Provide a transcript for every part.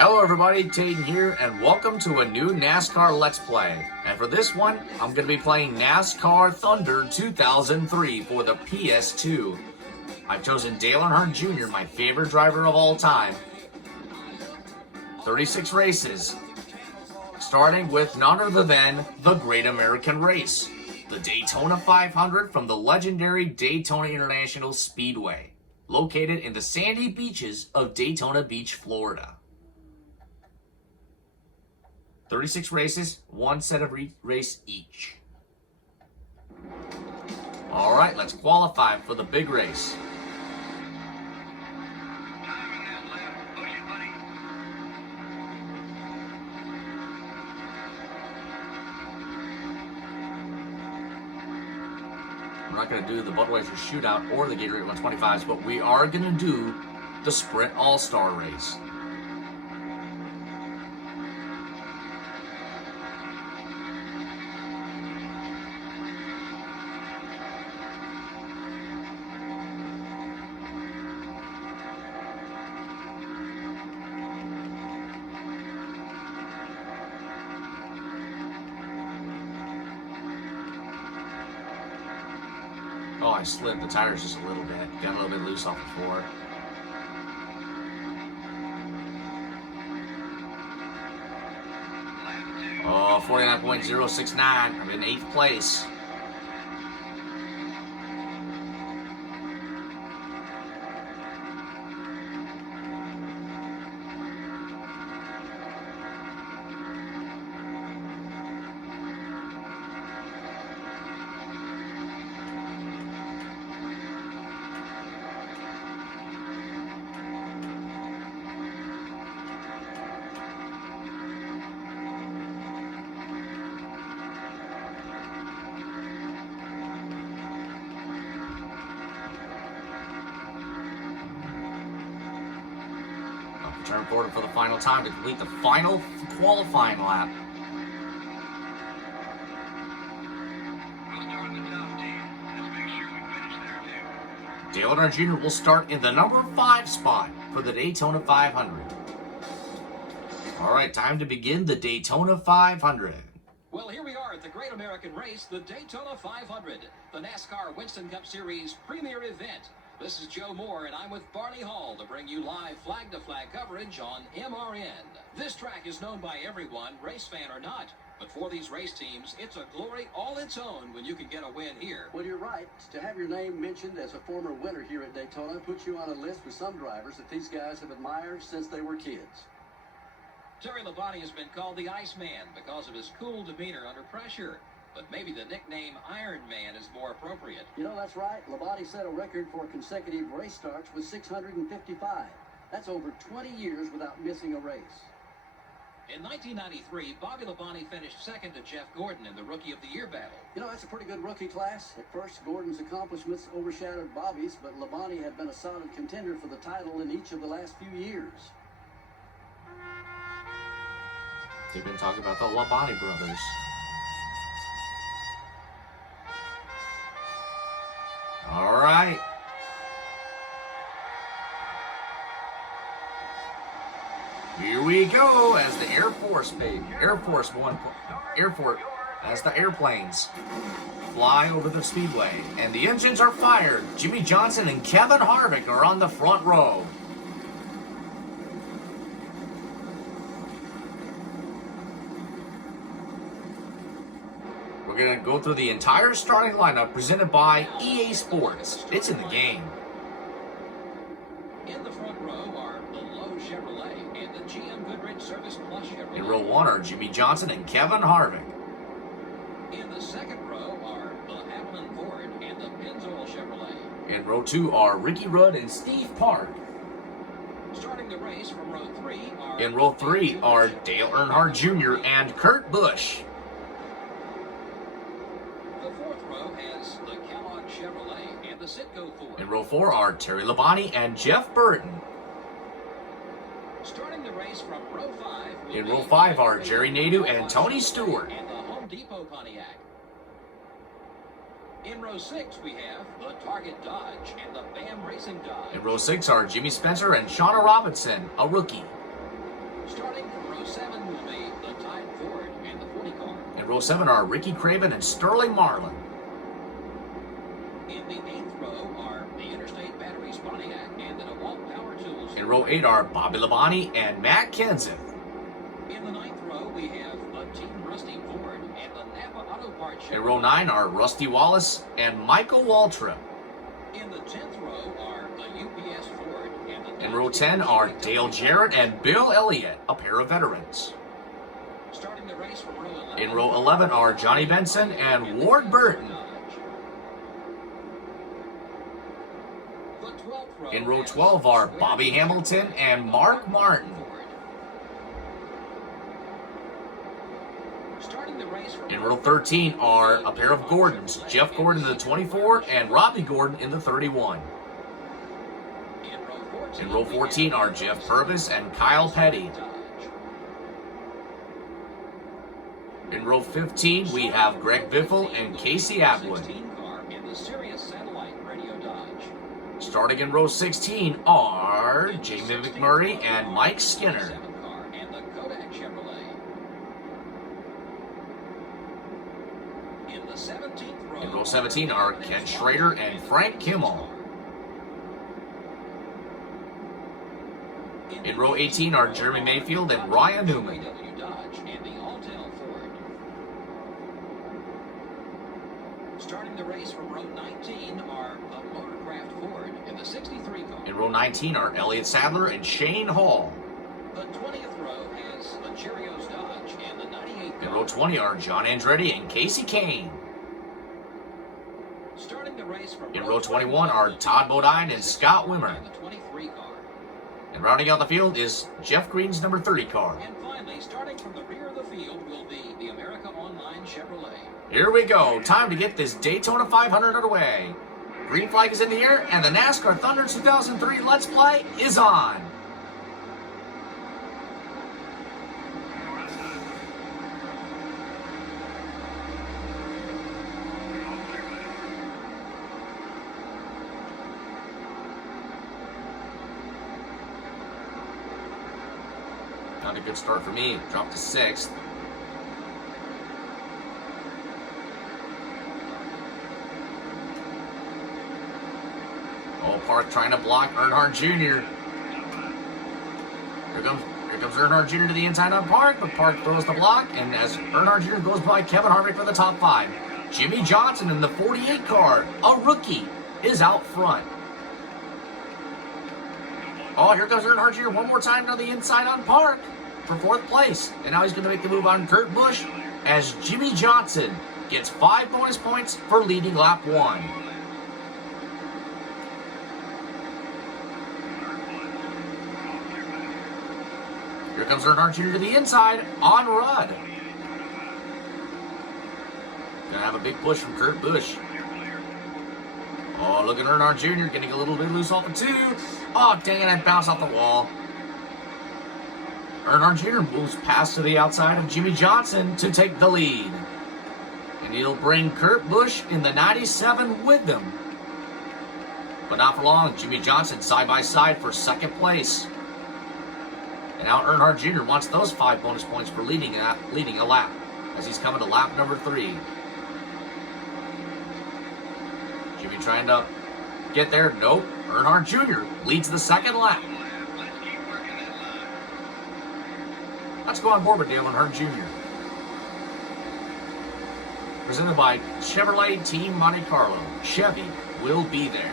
Hello everybody, Tayden here, and welcome to a new NASCAR Let's Play. And for this one, I'm going to be playing NASCAR Thunder 2003 for the PS2. I've chosen Dale Earnhardt Jr., my favorite driver of all time. 36 races, starting with none other than the Great American Race, the Daytona 500 from the legendary Daytona International Speedway, located in the sandy beaches of Daytona Beach, Florida. 36 races, one set of race each. All right, let's qualify for the big race. We're not going to do the Budweiser Shootout or the Gatorade 125s, but we are going to do the Sprint All-Star Race. Oh, I slid the tires just a little bit. Got a little bit loose off the floor. Oh, 49.069. I'm in 8th place. Turn forward for the final time to complete the final qualifying lap. We'll start at the top, team. Let's make sure we finish there, too. Dale Earnhardt Jr. will start in the number 5 spot for the Daytona 500. All right, time to begin the Daytona 500. Well, here we are at the Great American Race, the Daytona 500, the NASCAR Winston Cup Series premier event. This is Joe Moore, and I'm with Barney Hall to bring you live flag-to-flag coverage on MRN. This track is known by everyone, race fan or not. But for these race teams, it's a glory all its own when you can get a win here. Well, you're right. To have your name mentioned as a former winner here at Daytona puts you on a list with some drivers that these guys have admired since they were kids. Terry Labonte has been called the Iceman because of his cool demeanor under pressure. But maybe the nickname Iron Man is more appropriate. You know, that's right. Labonte set a record for consecutive race starts with 655. That's over 20 years without missing a race. In 1993, Bobby Labonte finished second to Jeff Gordon in the Rookie of the Year battle. You know, that's a pretty good rookie class. At first, Gordon's accomplishments overshadowed Bobby's, but Labonte had been a solid contender for the title in each of the last few years. They've been talking about the Labonte brothers. All right. Here we go as the Air Force as the airplanes fly over the speedway and the engines are fired. Jimmy Johnson and Kevin Harvick are on the front row. We're going to go through the entire starting lineup presented by EA Sports. It's in the game. In the front row are the Lowe Chevrolet and the GM Goodrich Service Plus Chevrolet. In row 1 are Jimmy Johnson and Kevin Harvick. In the second row are the Havoline Ford and the Pennzoil Chevrolet. In row 2 are Ricky Rudd and Steve Park. Starting the race from row 3 are... In row 3 are Dale Earnhardt Jr. and Kurt Busch. The fourth row has the Kellogg Chevrolet and the Citgo Ford. In row 4 are Terry Labonte and Jeff Burton. Starting the race from row 5... In row 5 are Jerry Nadeau and Tony Stewart. And the Home Depot Pontiac. In row 6, we have the Target Dodge and the BAM Racing Dodge. In row 6 are Jimmy Spencer and Shauna Robinson, a rookie. Starting from row 7 will be the Tide Ford and the 40 car. In row 7 are Ricky Craven and Sterling Marlin. In the 8th row are the Interstate Batteries Pontiac and the DeWalt Power Tools. In row 8 are Bobby Labonte and Matt Kenseth. In the 9th row, we have the Team Rusty Ford and the Napa Auto Parts. In row 9 are Rusty Wallace and Michael Waltrip. In the 10th row are the UPS Ford and the In row 10 are Dale Jarrett and Bill Elliott, a pair of veterans. Starting the race from row 11. In row 11 are Johnny Benson and Ward Burton. The 12th row In row has 12 are Square Bobby Hamilton and Mark Martin. Ford. Starting the race from In row 13 are a pair of Gordons, Jeff Gordon in the 24 and Robbie Gordon in the 31. In row 14 are Jeff Purvis and Kyle Petty. In row 15 we have Greg Biffle and Casey Atwood. Starting in row 16 are Jamie McMurray and Mike Skinner. In row 17 are Ken Schrader and Frank Kimmel. In row 18 are Jeremy Mayfield and Ryan Newman. Starting the race from row 19 are the Motorcraft Ford in the 63 car. In row 19 are Elliott Sadler and Shane Hall. The 20th row has the Cheerios Dodge and the 98 car. In row 20 are John Andretti and Casey Kane. Starting the race from In row 21 are Todd Bodine and Scott Wimmer. and the 23 car. And rounding out the field is Jeff Green's number 30 car. And finally, starting from the rear of the field will be the America Online Chevrolet. Here we go. Time to get this Daytona 500 underway. Green flag is in the air, and the NASCAR Thunder 2003 Let's Play is on. Not a good start for me. Dropped to 6th. Oh, Park trying to block Earnhardt Jr. Here comes Earnhardt Jr. to the inside on Park, but Park throws the block, and as Earnhardt Jr. goes by Kevin Harvick for the top 5. Jimmy Johnson in the 48 car, a rookie, is out front. Oh, here comes Earnhardt Jr. one more time to the inside on Park for 4th place. And now he's going to make the move on Kurt Busch as Jimmy Johnson gets 5 bonus points for leading lap 1. Here comes Earnhardt Jr. to the inside on Rudd. Gonna have a big push from Kurt Busch. Oh, look at Earnhardt Jr. getting a little bit loose off the 2. Oh, dang it, I bounced off the wall. Earnhardt Jr. moves past to the outside of Jimmy Johnson to take the lead. And he'll bring Kurt Busch in the 97 with them. But not for long, Jimmy Johnson side by side for 2nd place. And now Earnhardt Jr. wants those 5 bonus points for leading a lap as he's coming to lap number 3. Jimmy trying to get there. Nope. Earnhardt Jr. leads the 2nd lap. Let's go on board with Dale Earnhardt Jr. Presented by Chevrolet Team Monte Carlo. Chevy will be there.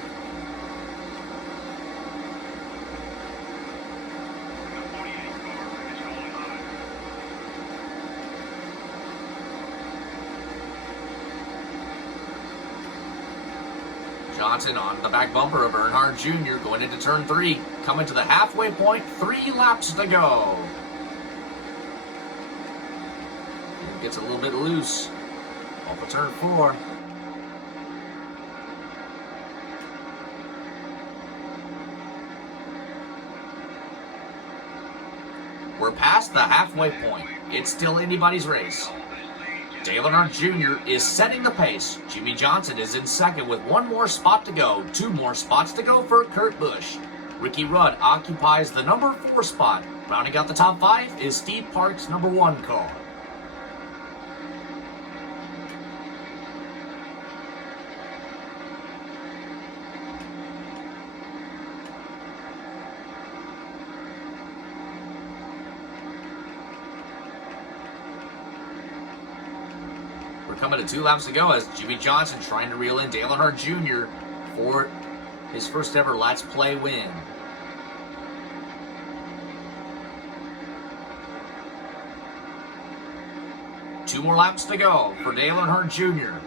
Johnson on the back bumper of Earnhardt Jr. going into turn 3. Coming to the halfway point, 3 laps to go. Gets a little bit loose off of turn 4. We're past the halfway point. It's still anybody's race. Dale Earnhardt Jr. is setting the pace. Jimmy Johnson is in 2nd with 1 more spot to go. 2 more spots to go for Kurt Busch. Ricky Rudd occupies the number 4 spot Rounding out the top 5 is Steve Park's number 1 car. We're coming to 2 laps to go as Jimmy Johnson trying to reel in Dale Earnhardt Jr. for his first ever Let's Play win. Two more laps to go for Dale Earnhardt Jr.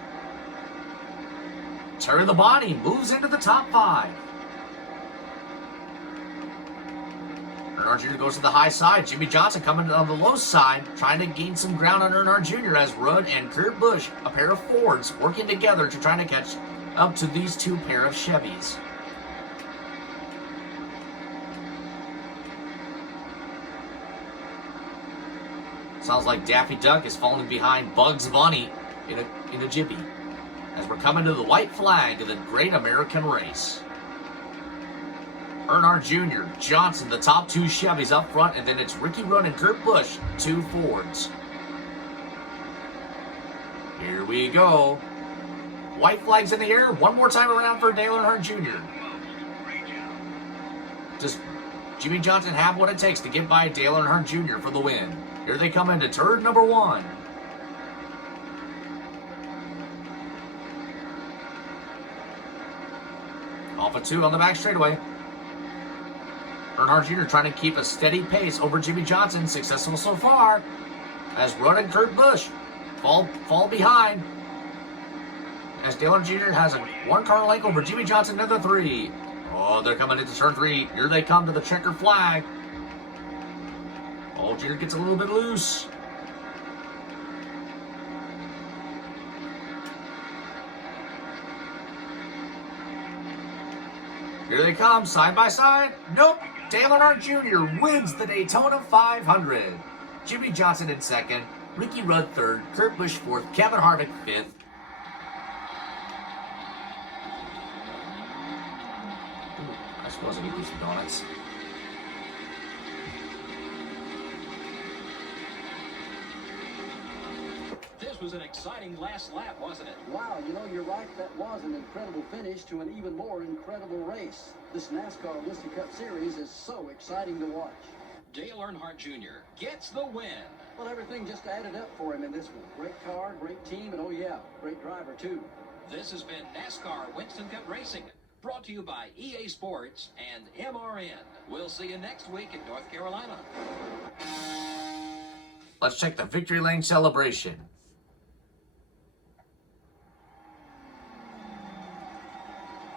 Terry Labonte moves into the top 5. Earnhardt Jr. goes to the high side. Jimmy Johnson coming on the low side, trying to gain some ground on Earnhardt Jr. as Rudd and Kurt Busch, a pair of Fords, working together to try to catch up to these 2 pair of Chevys. Sounds like Daffy Duck is falling behind Bugs Bunny in a jibby as we're coming to the white flag of the Great American Race. Earnhardt Jr., Johnson, the top 2 Chevys up front, and then it's Ricky Rudd and Kurt Busch, 2 Fords. Here we go. White flags in the air. One more time around for Dale Earnhardt Jr. Does Jimmy Johnson have what it takes to get by Dale Earnhardt Jr. for the win? Here they come into turn number 1. Off of 2 on the back straightaway. Earnhardt Jr. trying to keep a steady pace over Jimmy Johnson. Successful so far as Rudd and Kurt Busch fall behind. As Dale Earnhardt Jr. has a 1 car length over Jimmy Johnson into the 3. Oh, they're coming into turn 3. Here they come to the checker flag. Oh, Jr. gets a little bit loose. Here they come, side by side. Nope. Dale Earnhardt Jr. wins the Daytona 500. Jimmy Johnson in 2nd, Ricky Rudd 3rd, Kurt Busch 4th, Kevin Harvick 5th. Ooh, I suppose I could do some donuts. This was an exciting last lap, wasn't it? Wow, you know, you're right. That was an incredible finish to an even more incredible race. This NASCAR Winston Cup Series is so exciting to watch. Dale Earnhardt Jr. gets the win. Well, everything just added up for him in this one. Great car, great team, and oh yeah, great driver too. This has been NASCAR Winston Cup Racing, brought to you by EA Sports and MRN. We'll see you next week in North Carolina. Let's check the victory lane celebration.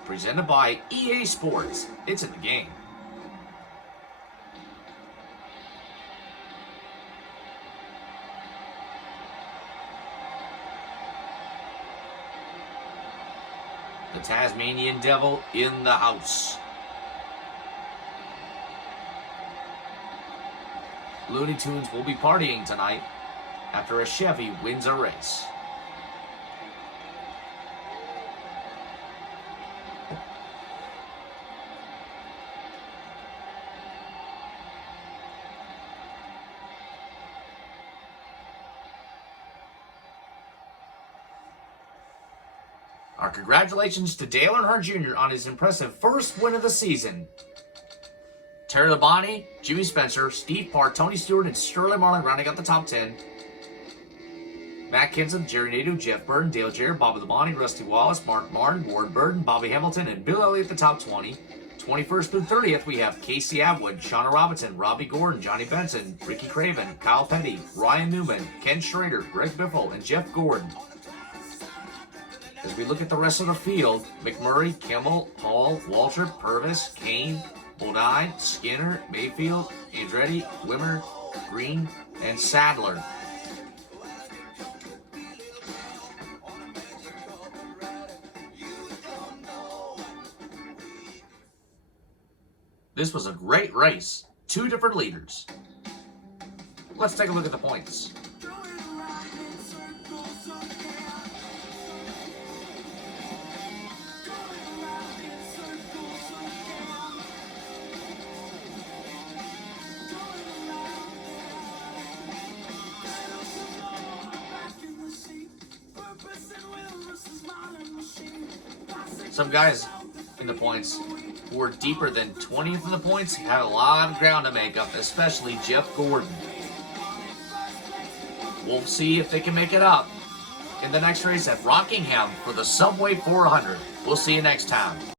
Presented by EA Sports. It's in the game. The Tasmanian Devil in the house. Looney Tunes will be partying tonight after a Chevy wins a race. Our congratulations to Dale Earnhardt Jr. on his impressive first win of the season. Terry Labonte, Jimmy Spencer, Steve Park, Tony Stewart, and Sterling Marlin rounding out the top 10. Matt Kenseth, Jerry Nadeau, Jeff Burton, Dale Jarrett, Bobby Labonte, Rusty Wallace, Mark Martin, Warren Burton, Bobby Hamilton, and Bill Elliott at the top 20. 21st through 30th, we have Casey Atwood, Shauna Robinson, Robbie Gordon, Johnny Benson, Ricky Craven, Kyle Petty, Ryan Newman, Ken Schrader, Greg Biffle, and Jeff Gordon. As we look at the rest of the field, McMurray, Kimmel, Hall, Waltrip, Purvis, Kane, Bodine, Skinner, Mayfield, Andretti, Wimmer, Green, and Sadler. This was a great race. 2 different leaders. Let's take a look at the points. Some guys in the points who were deeper than 20th in the points had a lot of ground to make up, especially Jeff Gordon. We'll see if they can make it up in the next race at Rockingham for the Subway 400. We'll see you next time.